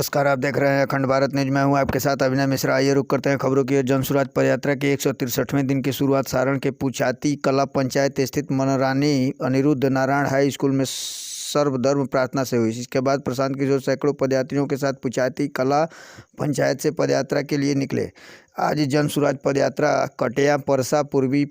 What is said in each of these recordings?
नमस्कार, आप देख रहे हैं अखंड भारत न्यूज। मैं हूं आपके साथ अभिनय मिश्रा। आइए रुक करते हैं खबरों की। जन सुराज पदयात्रा के 163वें दिन की शुरुआत सारण के पुछाती कला पंचायत स्थित मनरानी अनिरुद्ध नारायण हाई स्कूल में सर्वधर्म प्रार्थना से हुई। इसके बाद प्रशांत किशोर सैकड़ों पदयात्रियों के साथ पुछाती कला पंचायत से पदयात्रा के लिए निकले। आज जन सुराज पदयात्रा कटिया परसा पूर्वी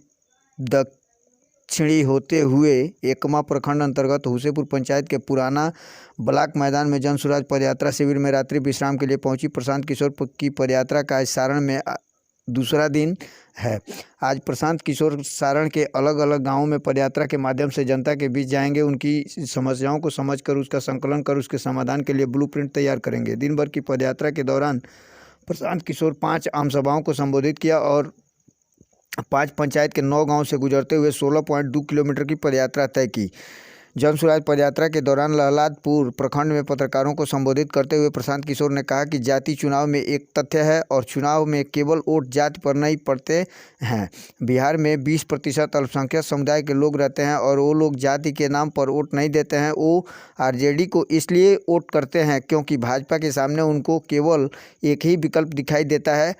दक्षिणी होते हुए एकमा प्रखंड अंतर्गत हुसेपुर पंचायत के पुराना ब्लॉक मैदान में जन सुराज पदयात्रा शिविर में रात्रि विश्राम के लिए पहुंची। प्रशांत किशोर की पदयात्रा का आज सारण में दूसरा दिन है। आज प्रशांत किशोर सारण के अलग अलग गांवों में पदयात्रा के माध्यम से जनता के बीच जाएंगे। उनकी समस्याओं को समझकर उसका संकलन कर उसके समाधान के लिए ब्लूप्रिंट तैयार करेंगे। दिन भर की पदयात्रा के दौरान प्रशांत किशोर 5 आमसभाओं को संबोधित किया और 5 पंचायत के 9 गांव से गुजरते हुए 16.2 किलोमीटर की पदयात्रा तय की। जन सुराज पदयात्रा के दौरान लहलादपुर प्रखंड में पत्रकारों को संबोधित करते हुए प्रशांत किशोर ने कहा कि जाति चुनाव में एक तथ्य है और चुनाव में केवल वोट जाति पर नहीं पड़ते हैं। बिहार में 20% अल्पसंख्यक समुदाय के लोग रहते हैं और वो लोग जाति के नाम पर वोट नहीं देते हैं। वो आरजेडी को इसलिए वोट करते हैं क्योंकि भाजपा के सामने उनको केवल एक ही विकल्प दिखाई देता है।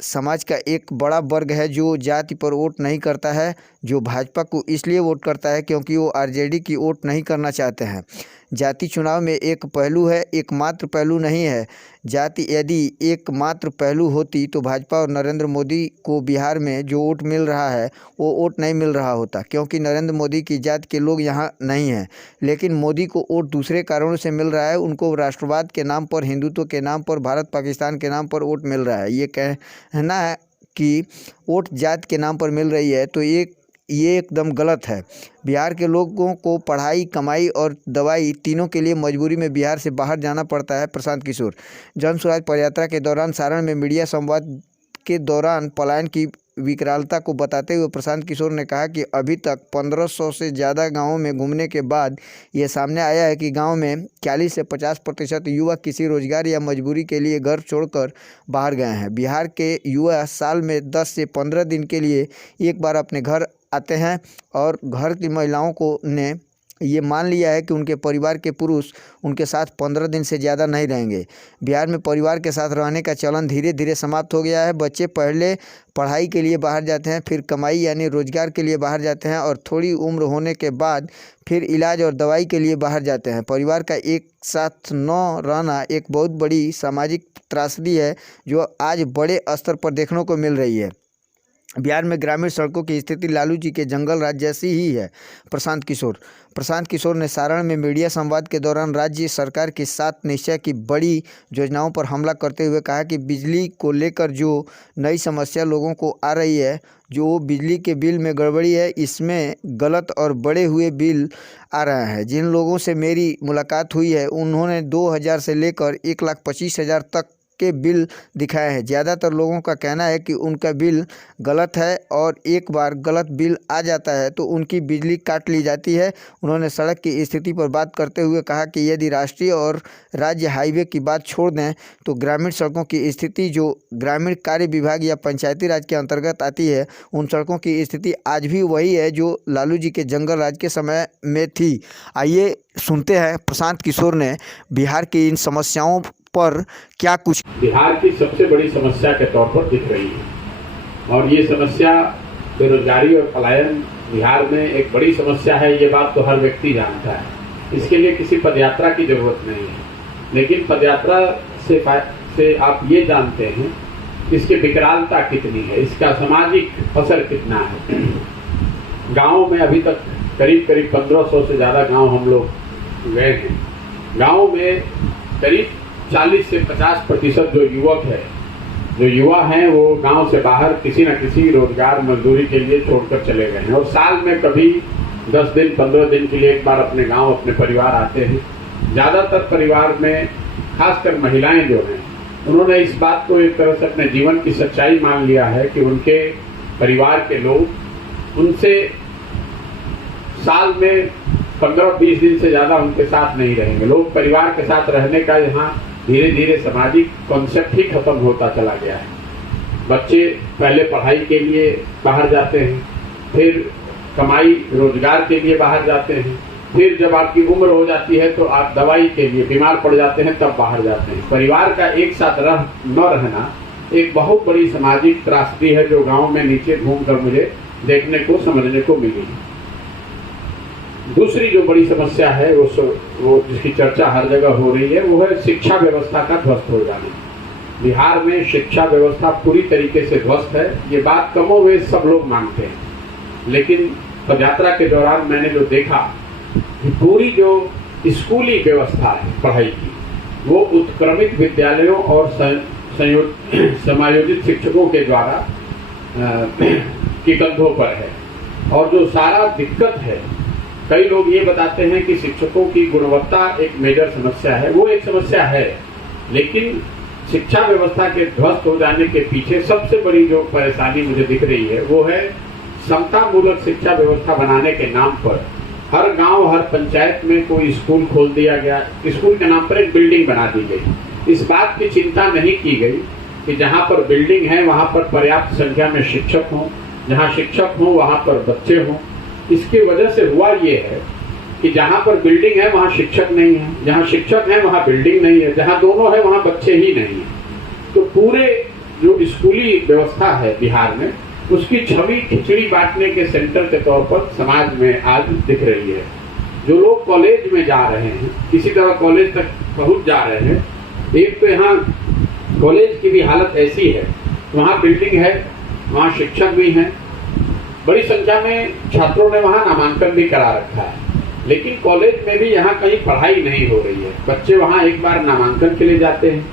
समाज का एक बड़ा वर्ग है जो जाति पर वोट नहीं करता है, जो भाजपा को इसलिए वोट करता है क्योंकि वो आरजेडी की वोट नहीं करना चाहते हैं। जाति चुनाव में एक पहलू है, एकमात्र पहलू नहीं है। जाति यदि एकमात्र पहलू होती तो भाजपा और नरेंद्र मोदी को बिहार में जो वोट मिल रहा है वो वोट नहीं मिल रहा होता, क्योंकि नरेंद्र मोदी की जाति के लोग यहाँ नहीं हैं। लेकिन मोदी को वोट दूसरे कारणों से मिल रहा है। उनको राष्ट्रवाद के नाम पर, हिंदुत्व के नाम पर, भारत पाकिस्तान के नाम पर वोट मिल रहा है। ये कहना है कि वोट जाति के नाम पर मिल रही है तो ये एकदम गलत है। बिहार के लोगों को पढ़ाई, कमाई और दवाई तीनों के लिए मजबूरी में बिहार से बाहर जाना पड़ता है। प्रशांत किशोर जन सुराज पदयात्रा के दौरान सारण में मीडिया संवाद के दौरान पलायन की विकरालता को बताते हुए प्रशांत किशोर ने कहा कि अभी तक 1500 से ज़्यादा गांवों में घूमने के बाद ये सामने आया है कि गांव में 40 से 50% युवा किसी रोजगार या मजबूरी के लिए घर छोड़कर बाहर गए हैं। बिहार के युवा साल में 10 से 15 दिन के लिए एक बार अपने घर आते हैं और घर की महिलाओं को ने ये मान लिया है कि उनके परिवार के पुरुष उनके साथ 15 दिन से ज़्यादा नहीं रहेंगे। बिहार में परिवार के साथ रहने का चलन धीरे धीरे समाप्त हो गया है। बच्चे पहले पढ़ाई के लिए बाहर जाते हैं, फिर कमाई यानी रोजगार के लिए बाहर जाते हैं और थोड़ी उम्र होने के बाद फिर इलाज और दवाई के लिए बाहर जाते हैं। परिवार का एक साथ न रहना एक बहुत बड़ी सामाजिक त्रासदी है जो आज बड़े स्तर पर देखने को मिल रही है। बिहार में ग्रामीण सड़कों की स्थिति लालू जी के जंगल राज जैसी ही है। प्रशांत किशोर ने सारण में मीडिया संवाद के दौरान राज्य सरकार की 7 निश्चय की बड़ी योजनाओं पर हमला करते हुए कहा कि बिजली को लेकर जो नई समस्या लोगों को आ रही है, जो बिजली के बिल में गड़बड़ी है, इसमें गलत और बढ़े हुए बिल आ रहे हैं। जिन लोगों से मेरी मुलाकात हुई है उन्होंने 2000 से लेकर 1,25,000 तक के बिल दिखाए हैं। ज़्यादातर लोगों का कहना है कि उनका बिल गलत है और एक बार गलत बिल आ जाता है तो उनकी बिजली काट ली जाती है। उन्होंने सड़क की स्थिति पर बात करते हुए कहा कि यदि राष्ट्रीय और राज्य हाईवे की बात छोड़ दें तो ग्रामीण सड़कों की स्थिति जो ग्रामीण कार्य विभाग या पंचायती राज के अंतर्गत आती है, उन सड़कों की स्थिति आज भी वही है जो लालू जी के जंगल राज के समय में थी। आइए सुनते हैं प्रशांत किशोर ने बिहार की इन समस्याओं पर क्या कुछ। बिहार की सबसे बड़ी समस्या के तौर पर दिख रही है और ये समस्या बेरोजगारी और पलायन बिहार में एक बड़ी समस्या है। ये बात तो हर व्यक्ति जानता है, इसके लिए किसी पदयात्रा की जरूरत नहीं है। लेकिन पदयात्रा से आप ये जानते हैं कि इसकी विकरालता कितनी है, इसका सामाजिक असर कितना है। गाँव में अभी तक करीब 1500 से ज़्यादा गाँव हम लोग गए हैं। गाँव में करीब 40 से 50% जो युवा हैं वो गांव से बाहर किसी न किसी रोजगार मजदूरी के लिए छोड़कर चले गए हैं और साल में कभी 10 दिन 15 दिन के लिए एक बार अपने गांव अपने परिवार आते हैं। ज़्यादातर परिवार में खासकर महिलाएं जो हैं उन्होंने इस बात को एक तरह से अपने जीवन की सच्चाई मान लिया है कि उनके परिवार के लोग उनसे साल में 15-20 दिन से ज़्यादा उनके साथ नहीं रहेंगे। लोग परिवार के साथ रहने का यहाँ धीरे धीरे सामाजिक कॉन्सेप्ट ही खत्म होता चला गया है। बच्चे पहले पढ़ाई के लिए बाहर जाते हैं, फिर कमाई रोजगार के लिए बाहर जाते हैं, फिर जब आपकी उम्र हो जाती है तो आप दवाई के लिए बीमार पड़ जाते हैं, तब बाहर जाते हैं। परिवार का एक साथ न रहना एक बहुत बड़ी सामाजिक त्रासदी है, जो गांव में नीचे घूमकर मुझे देखने को समझने को मिली। दूसरी जो बड़ी समस्या है वो जिसकी चर्चा हर जगह हो रही है, वो है शिक्षा व्यवस्था का ध्वस्त हो जाना। बिहार में शिक्षा व्यवस्था पूरी तरीके से ध्वस्त है, ये बात कमोवेश सब लोग मानते हैं। लेकिन पदयात्रा के दौरान मैंने जो देखा कि पूरी जो स्कूली व्यवस्था है पढ़ाई की, वो उत्क्रमित विद्यालयों और समायोजित शिक्षकों के द्वारा की कंधों पर है। और जो सारा दिक्कत है, कई लोग ये बताते हैं कि शिक्षकों की गुणवत्ता एक मेजर समस्या है, वो एक समस्या है, लेकिन शिक्षा व्यवस्था के ध्वस्त हो जाने के पीछे सबसे बड़ी जो परेशानी मुझे दिख रही है, वो है समतामूलक शिक्षा व्यवस्था बनाने के नाम पर हर गांव, हर पंचायत में कोई स्कूल खोल दिया गया। स्कूल के नाम पर एक बिल्डिंग बना दी गई। इस बात की चिंता नहीं की गई कि जहां पर बिल्डिंग है वहां पर पर्याप्त संख्या में शिक्षक हों, जहां शिक्षक हों वहां पर बच्चे हों। इसकी वजह से हुआ ये है कि जहां पर बिल्डिंग है वहां शिक्षक नहीं है, जहां शिक्षक है वहां बिल्डिंग नहीं है, जहां दोनों है वहां बच्चे ही नहीं है। तो पूरे जो स्कूली व्यवस्था है बिहार में, उसकी छवि खिचड़ी बांटने के सेंटर के तौर पर समाज में आज दिख रही है। जो लोग कॉलेज में जा रहे हैं, किसी तरह कॉलेज तक पहुंच जा रहे हैं, एक तो यहाँ कॉलेज की भी हालत ऐसी है, वहाँ बिल्डिंग है, वहाँ शिक्षक भी हैं, बड़ी संख्या में छात्रों ने वहाँ नामांकन भी करा रखा है, लेकिन कॉलेज में भी यहाँ कहीं पढ़ाई नहीं हो रही है। बच्चे वहाँ एक बार नामांकन के लिए जाते हैं,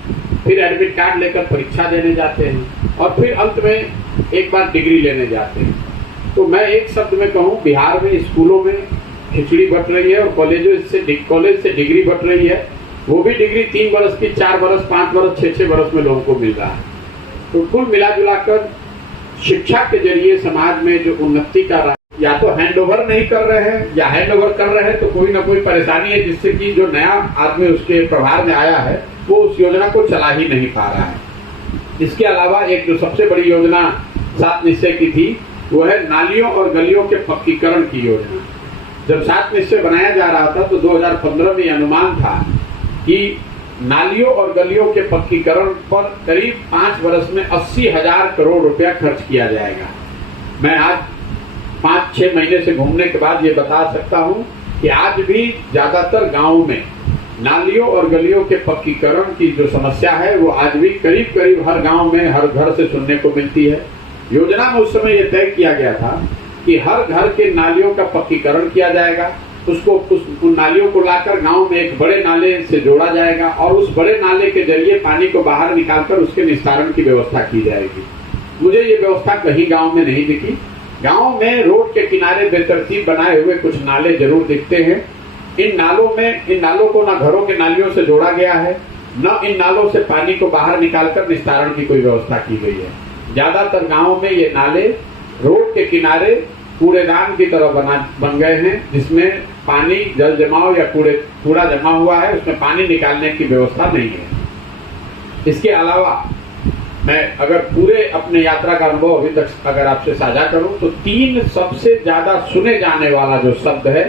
फिर एडमिट कार्ड लेकर परीक्षा देने जाते हैं, और फिर अंत में एक बार डिग्री लेने जाते हैं। तो मैं एक शब्द में कहूँ, बिहार में स्कूलों में खिचड़ी बट रही है और कॉलेज से डिग्री बट रही है। वो भी डिग्री 3 बरस की, 4 बरस, 5 बरस, 6 बरस में लोगों को मिल रहा है। तो कुल मिला जुलाकर शिक्षा के जरिए समाज में जो उन्नति का या तो हैंड ओवर नहीं कर रहे हैं, या हैंड ओवर कर रहे हैं तो कोई ना कोई परेशानी है, जिससे कि जो नया आदमी उसके प्रभार में आया है वो उस योजना को चला ही नहीं पा रहा है। इसके अलावा एक जो सबसे बड़ी योजना 7 निश्चय की थी, वो है नालियों और गलियों के पक्कीकरण की योजना। जब 7 निश्चय बनाया जा रहा था तो 2015 में अनुमान था कि नालियों और गलियों के पक्कीकरण पर करीब 5 वर्ष में 80,000 करोड़ रुपया खर्च किया जाएगा। मैं आज 5-6 महीने से घूमने के बाद ये बता सकता हूँ कि आज भी ज्यादातर गाँव में नालियों और गलियों के पक्कीकरण की जो समस्या है, वो आज भी करीब करीब हर गांव में, हर घर से सुनने को मिलती है। योजना में उस समय यह तय किया गया था कि हर घर के नालियों का पक्कीकरण किया जाएगा, उन नालियों को लाकर गांव में एक बड़े नाले से जोड़ा जाएगा, और उस बड़े नाले के जरिए पानी को बाहर निकालकर उसके निस्तारण की व्यवस्था की जाएगी। मुझे ये व्यवस्था कहीं गाँव में नहीं दिखी। गाँव में रोड के किनारे बेतरतीब बनाए हुए कुछ नाले जरूर दिखते हैं। इन नालों को न घरों के नालियों से जोड़ा गया है, न इन नालों से पानी को बाहर निकालकर निस्तारण की कोई व्यवस्था की गई है। ज्यादातर गांवों में ये नाले रोड के किनारे कूड़ेदान की तरह बन गए हैं, जिसमें पानी जल जमाव या कूड़ा जमा हुआ है, उसमें पानी निकालने की व्यवस्था नहीं है। इसके अलावा मैं अगर पूरे अपने यात्रा का अनुभव अभी तक अगर आपसे साझा करूं, तो 3 सबसे ज्यादा सुने जाने वाला जो शब्द है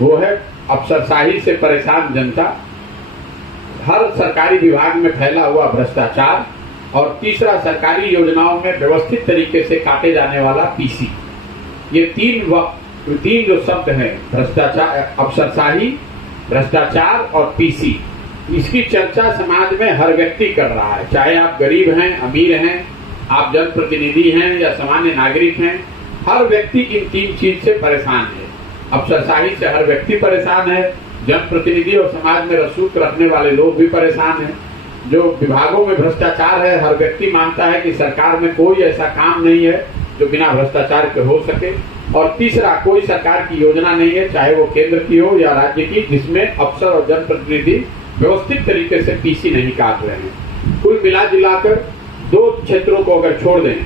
वो है अफसरशाही से परेशान जनता, हर सरकारी विभाग में फैला हुआ भ्रष्टाचार, और तीसरा सरकारी योजनाओं में व्यवस्थित तरीके से काटे जाने वाला पीसी। ये तीन जो शब्द हैं, भ्रष्टाचार, अफसरशाही, भ्रष्टाचार और पीसी, इसकी चर्चा समाज में हर व्यक्ति कर रहा है। चाहे आप गरीब हैं, अमीर हैं, आप जनप्रतिनिधि हैं या सामान्य नागरिक हैं, हर व्यक्ति इन 3 चीज से परेशान है। अफसरशाही से हर व्यक्ति परेशान है, जनप्रतिनिधि और समाज में रसूख रखने वाले लोग भी परेशान हैं। जो विभागों में भ्रष्टाचार है, हर व्यक्ति मानता है कि सरकार में कोई ऐसा काम नहीं है जो बिना भ्रष्टाचार के हो सके। और तीसरा, कोई सरकार की योजना नहीं है, चाहे वो केंद्र की हो या राज्य की, जिसमें अफसर और जनप्रतिनिधि व्यवस्थित तरीके से पीसी नहीं काट रहे हैं। कुल मिला जुलाकर 2 क्षेत्रों को अगर छोड़ दें,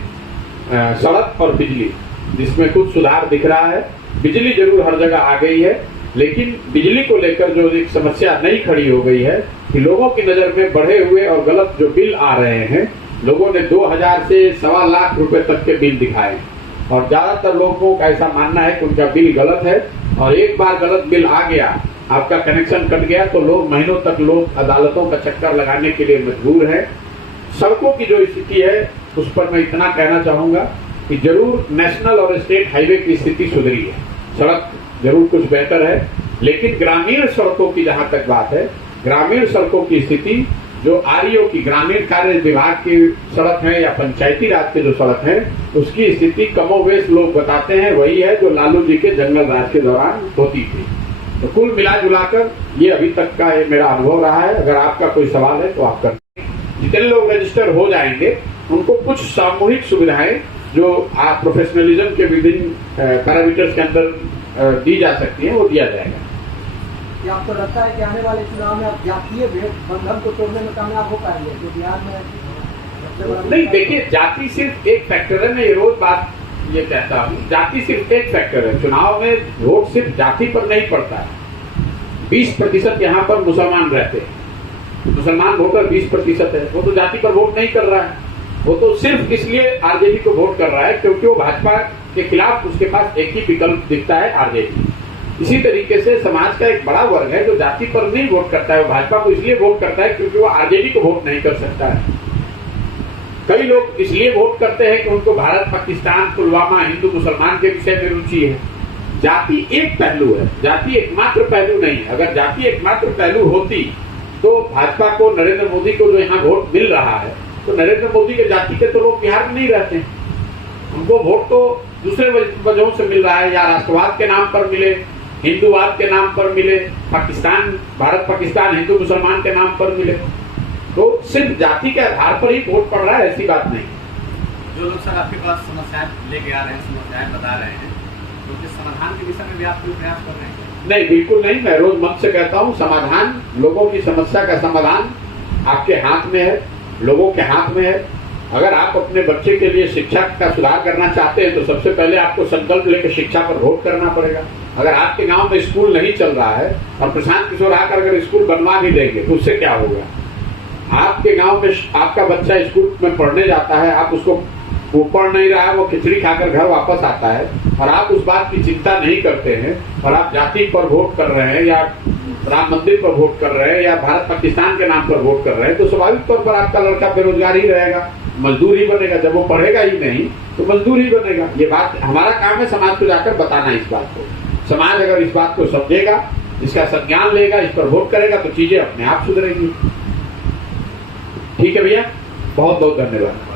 सड़क और बिजली, जिसमें कुछ सुधार दिख रहा है। बिजली जरूर हर जगह आ गई है, लेकिन बिजली को लेकर जो एक समस्या नई खड़ी हो गई है कि लोगों की नजर में बढ़े हुए और गलत जो बिल आ रहे हैं, लोगों ने 2000 से 1.25 लाख रुपए तक के बिल दिखाए, और ज्यादातर लोगों का ऐसा मानना है कि उनका बिल गलत है और एक बार गलत बिल आ गया, आपका कनेक्शन कट गया, तो लोग महीनों तक लोग अदालतों का चक्कर लगाने के लिए मजबूर है। सड़कों की जो स्थिति है उस पर मैं इतना कहना चाहूंगा कि जरूर नेशनल और स्टेट हाईवे की स्थिति सुधरी है, सड़क जरूर कुछ बेहतर है, लेकिन ग्रामीण सड़कों की जहां तक बात है, ग्रामीण सड़कों की स्थिति जो आरईओ की ग्रामीण कार्य विभाग की सड़क है या पंचायती राज की जो सड़क है, उसकी स्थिति कमोवेश लोग बताते हैं वही है जो लालू जी के जंगल राज के दौरान होती थी। तो कुल मिला जुलाकर ये अभी तक का ये मेरा अनुभव रहा है। अगर आपका कोई सवाल है तो आप कर, जितने लोग रजिस्टर हो जाएंगे उनको कुछ सामूहिक सुविधाएं जो आप प्रोफेशनलिज्म के विभिन्न पैरामीटर्स के अंदर दी जा सकती हैं वो दिया जाएगा। क्या आपको लगता है कि आने वाले चुनाव में आप जातीय बंधन को तोड़ने में कामयाब हो पाएंगे? जो बिहार में नहीं, देखिए जाति सिर्फ एक फैक्टर है। मैं ये रोज बात ये कहता हूँ, जाति सिर्फ एक फैक्टर है। चुनाव में वोट सिर्फ जाति पर नहीं पड़ता है। 20% यहाँ पर मुसलमान रहते हैं, मुसलमान वोटर 20% है, वो तो जाति पर वोट नहीं कर रहा है, वो तो सिर्फ इसलिए आरजेडी को वोट कर रहा है क्योंकि वो भाजपा के खिलाफ उसके पास एक ही विकल्प दिखता है, आरजेडी। इसी तरीके से समाज का एक बड़ा वर्ग है जो जाति पर नहीं वोट करता है, वो भाजपा को इसलिए वोट करता है क्योंकि वो आरजेडी को वोट नहीं कर सकता है। कई लोग इसलिए वोट करते हैं कि उनको भारत, पाकिस्तान, पुलवामा, हिंदू मुसलमान के विषय में रुचि है। जाति एक पहलू है, जाति एकमात्र पहलू नहीं है। अगर जाति एकमात्र पहलू होती तो भाजपा को, नरेंद्र मोदी को जो यहाँ वोट मिल रहा है, तो नरेंद्र मोदी के जाति के तो लोग बिहार में नहीं रहते हैं, उनको वोट तो दूसरे वजहों से मिल रहा है, या राष्ट्रवाद के नाम पर मिले, हिंदूवाद के नाम पर मिले, पाकिस्तान, भारत पाकिस्तान, हिंदू मुसलमान के नाम पर मिले। तो सिर्फ जाति के आधार पर ही वोट पड़ रहा है, ऐसी बात नहीं। जो लोग सर आपके पास समस्याएं लेके आ रहे हैं, समस्याएं बता रहे हैं, तो उसके समाधान के विषय में भी आप कोई प्रयास कर रहे हैं? नहीं, बिल्कुल नहीं। मैं रोज मंच से कहता हूँ, समाधान, लोगों की समस्या का समाधान आपके हाथ में है, लोगों के हाथ में है। अगर आप अपने बच्चे के लिए शिक्षा का सुधार करना चाहते हैं तो सबसे पहले आपको संकल्प लेकर शिक्षा पर वोट करना पड़ेगा। अगर आपके गांव में स्कूल नहीं चल रहा है और प्रशांत किशोर आकर अगर स्कूल बनवा भी देंगे तो उससे क्या होगा? आपके गांव में आपका बच्चा स्कूल में पढ़ने जाता है, आप उसको, वो पढ़ नहीं रहा है, वो खिचड़ी खाकर घर वापस आता है और आप उस बात की चिंता नहीं करते हैं और आप जाति पर वोट कर रहे हैं या राम मंदिर पर वोट कर रहे हैं या भारत पाकिस्तान के नाम पर वोट कर रहे हैं, तो स्वाभाविक तौर पर आपका लड़का बेरोजगार ही रहेगा, मजदूर ही बनेगा। जब वो पढ़ेगा ही नहीं तो मजदूर ही बनेगा। ये बात हमारा काम है समाज को जाकर बताना इस बात को। समाज अगर इस बात को समझेगा, इसका संज्ञान लेगा, इस पर वोट करेगा तो चीजें अपने आप सुधरेंगी। ठीक है भैया, बहुत बहुत धन्यवाद।